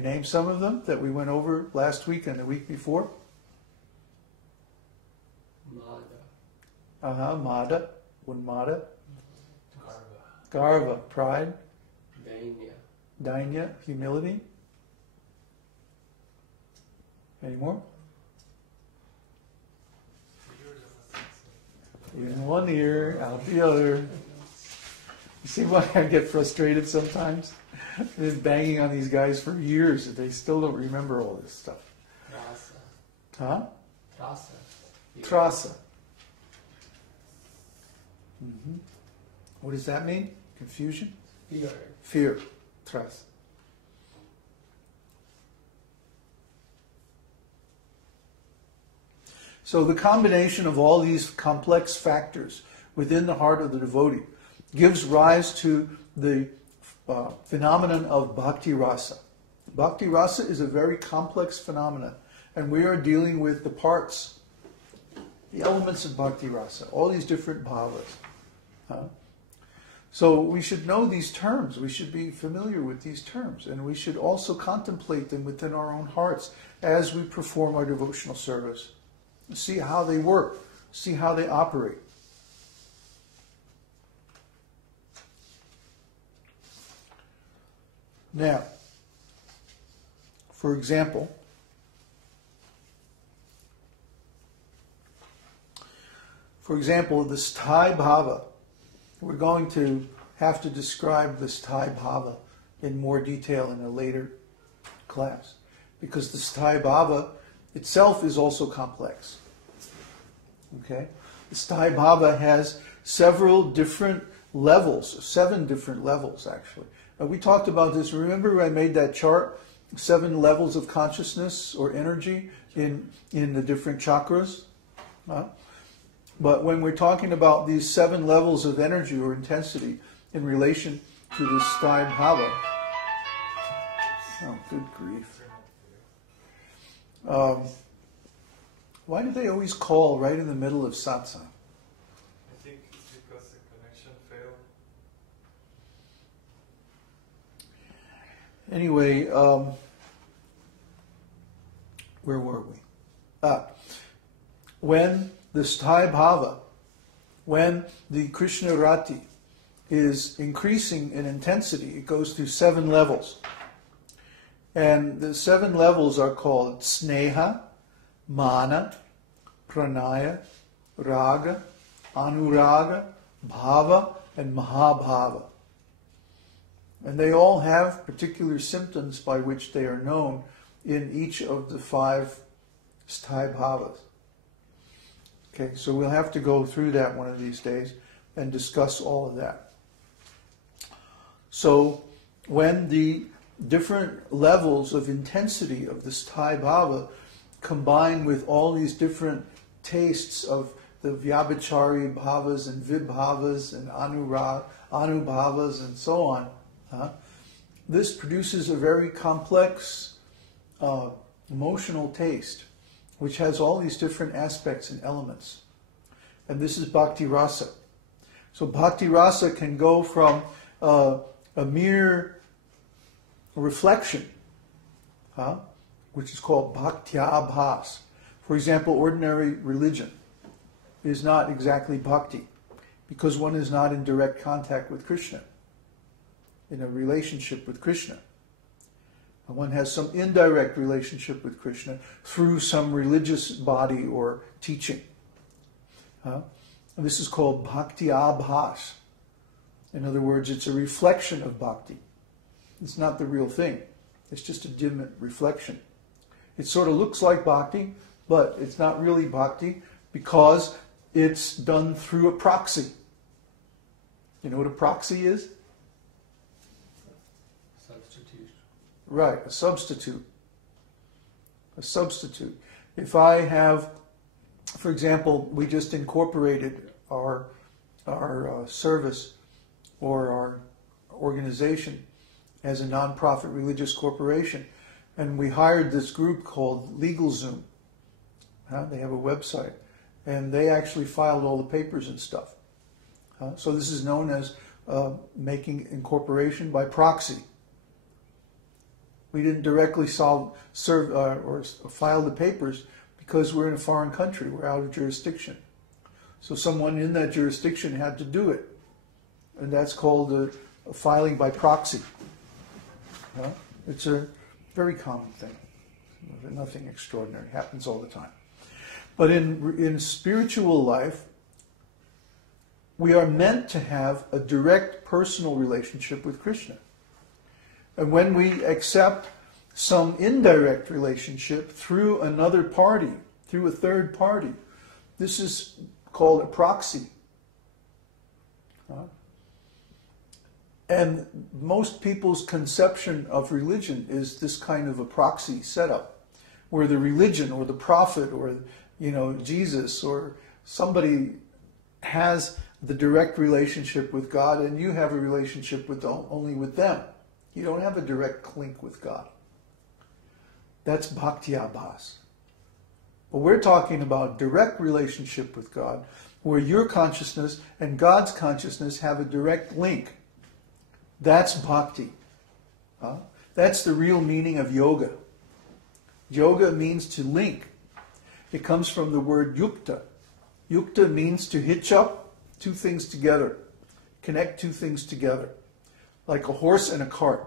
Name some of them that we went over last week and the week before. Mada, Unmada. Garva, pride. Dainya, humility. Any more? In one ear, out the other. You see why I get frustrated sometimes? I've been banging on these guys for years and they still don't remember all this stuff. Huh? Trasa. Mm-hmm. What does that mean? Confusion? Fear. Trasa. So the combination of all these complex factors within the heart of the devotee gives rise to the phenomenon of bhakti-rasa. Bhakti-rasa is a very complex phenomenon, and we are dealing with the parts, the elements of bhakti-rasa, all these different bhavas. So we should know these terms, we should be familiar with these terms, and we should also contemplate them within our own hearts as we perform our devotional service. See how they work, see how they operate. Now, for example, the Sthāyi-bhāva. We're going to have to describe the Sthāyi-bhāva in more detail in a later class, because the Sthāyi-bhāva itself is also complex. Okay? The Sthāyi-bhāva has several different levels, 7 different levels actually. We talked about this. Remember I made that chart, 7 levels of consciousness or energy in the different chakras? But when we're talking about these 7 levels of energy or intensity in relation to the Sthāyi-bhāva, oh, good grief. Why do they always call right in the middle of satsang? I think it's because the connection failed. Anyway, where were we? When the Sthāyi-bhāva, when the mukhya-rati is increasing in intensity, it goes through 7 levels. And the 7 levels are called sneha, mana, pranaya, raga, anuraga, bhava, and mahabhava. And they all have particular symptoms by which they are known in each of the 5 Sthāyi-bhavas. Okay, so we'll have to go through that one of these days and discuss all of that. So when the different levels of intensity of the Sthāyi-bhāva combine with all these different tastes of the vyabhichari bhavas and vibhavas and anubhavas and so on, this produces a very complex emotional taste, which has all these different aspects and elements. And this is bhakti-rasa. So bhakti-rasa can go from a mere reflection, which is called bhakti-abhas. For example, ordinary religion is not exactly bhakti, because one is not in direct contact with Krishna, in a relationship with Krishna. One has some indirect relationship with Krishna through some religious body or teaching. And this is called bhakti-abhas. In other words, it's a reflection of bhakti. It's not the real thing. It's just a dim reflection. It sort of looks like bhakti, but it's not really bhakti because it's done through a proxy. You know what a proxy is? Right, a substitute. A substitute. If I have, for example, we just incorporated our service or our organization as a non-profit religious corporation, and we hired this group called LegalZoom. They have a website, and they actually filed all the papers and stuff. So this is known as making incorporation by proxy. We didn't directly serve or file the papers because we're in a foreign country. We're out of jurisdiction. So someone in that jurisdiction had to do it. And that's called a filing by proxy. It's a very common thing. Nothing extraordinary. It happens all the time. But in spiritual life, we are meant to have a direct personal relationship with Krishna. And when we accept some indirect relationship through another party, through a third party, this is called a proxy. And most people's conception of religion is this kind of a proxy setup, where the religion or the prophet or Jesus or somebody has the direct relationship with God, and you have a relationship only with them. You don't have a direct link with God. That's bhakti-abhas. But we're talking about direct relationship with God, where your consciousness and God's consciousness have a direct link. That's bhakti. That's the real meaning of yoga. Yoga means to link. It comes from the word yukta. Yukta means to hitch up two things together, connect two things together, like a horse and a cart.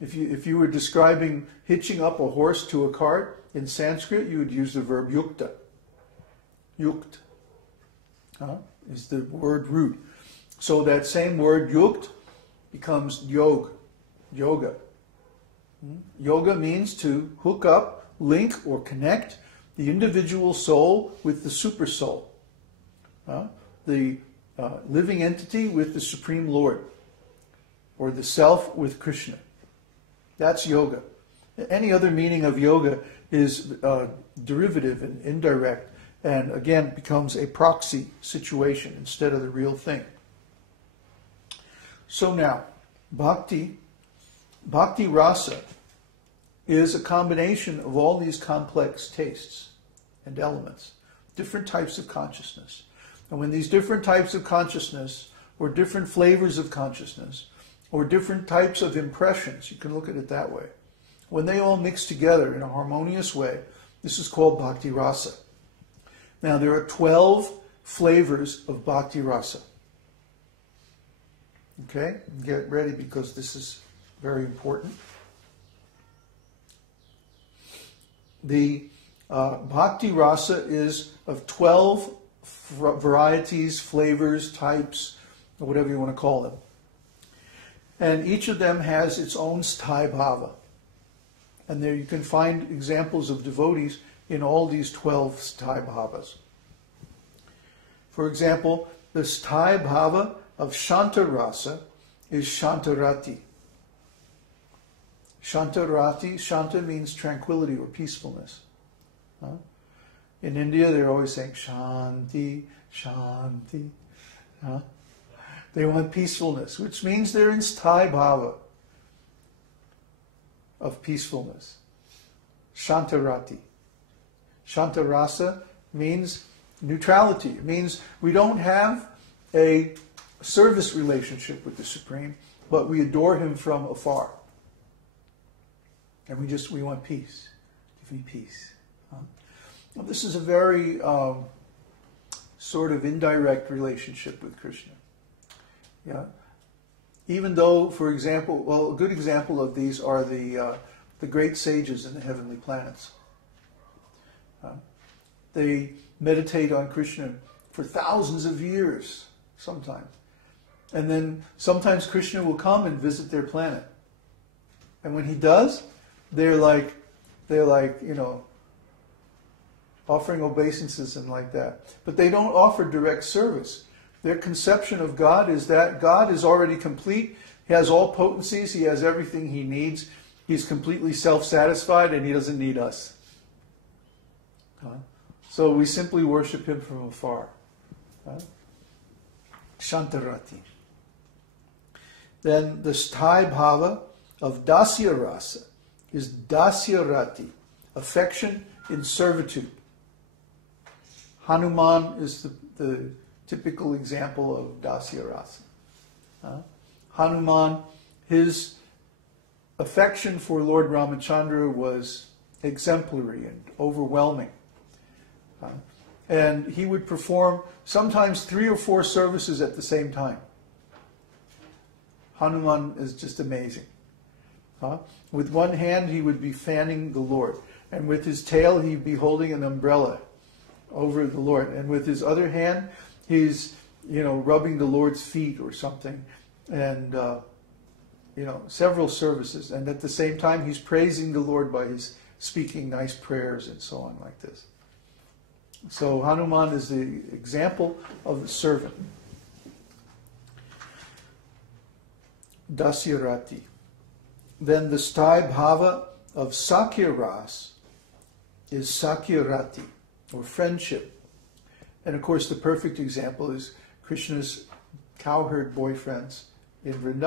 If you were describing hitching up a horse to a cart, in Sanskrit you would use the verb yukta. Yukt is the word root. So that same word yukt becomes yoga. Yoga means to hook up, link, or connect the individual soul with the super soul. The living entity with the Supreme Lord, or the self with Krishna. That's yoga. Any other meaning of yoga is derivative and indirect, and again becomes a proxy situation instead of the real thing. So now, bhakti-rasa is a combination of all these complex tastes and elements, different types of consciousness. And when these different types of consciousness, or different flavors of consciousness, or different types of impressions, you can look at it that way, when they all mix together in a harmonious way, this is called bhakti-rasa. Now there are 12 flavors of bhakti-rasa. Okay, get ready because this is very important. The bhakti-rasa is of 12 varieties, flavors, types, or whatever you want to call them. And each of them has its own Sthāyi-bhāva. And there you can find examples of devotees in all these 12 Sthāyi-bhāvas. For example, the Sthāyi-bhāva of śānta rasa is śānta-rati. Śānta-rati, śānta means tranquility or peacefulness. In India, they're always saying shanti, shanti. They want peacefulness, which means they're in Sthāyi-bhāva of peacefulness. Śānta-rati. Śānta-rasa means neutrality. It means we don't have a service relationship with the Supreme, but we adore Him from afar. And we want peace. Give me peace. Well, this is a very sort of indirect relationship with Krishna. Yeah. Even though, for example, well, a good example of these are the great sages in the heavenly planets. They meditate on Krishna for thousands of years, sometimes. And then sometimes Krishna will come and visit their planet. And when He does, they're like, offering obeisances and like that. But they don't offer direct service. Their conception of God is that God is already complete. He has all potencies. He has everything He needs. He's completely self-satisfied and He doesn't need us. So we simply worship Him from afar. Śānta-rati. Then the Sthāyi-bhāva of dāsya rasa is dāsya-rati, affection in servitude. Hanuman is the typical example of dāsya rasa. Hanuman, his affection for Lord Ramachandra was exemplary and overwhelming. And he would perform sometimes 3 or 4 services at the same time. Hanuman is just amazing. With one hand he would be fanning the Lord, and with his tail he'd be holding an umbrella over the Lord, and with his other hand he's rubbing the Lord's feet or something, and several services, and at the same time he's praising the Lord by his speaking nice prayers and so on like this. So Hanuman is the example of the servant. Dāsya-rati. Then the Sthāyi-bhāva of sakhya-rasa is mukhya-rati, or friendship. And of course the perfect example is Krishna's cowherd boyfriends in Vrindavan.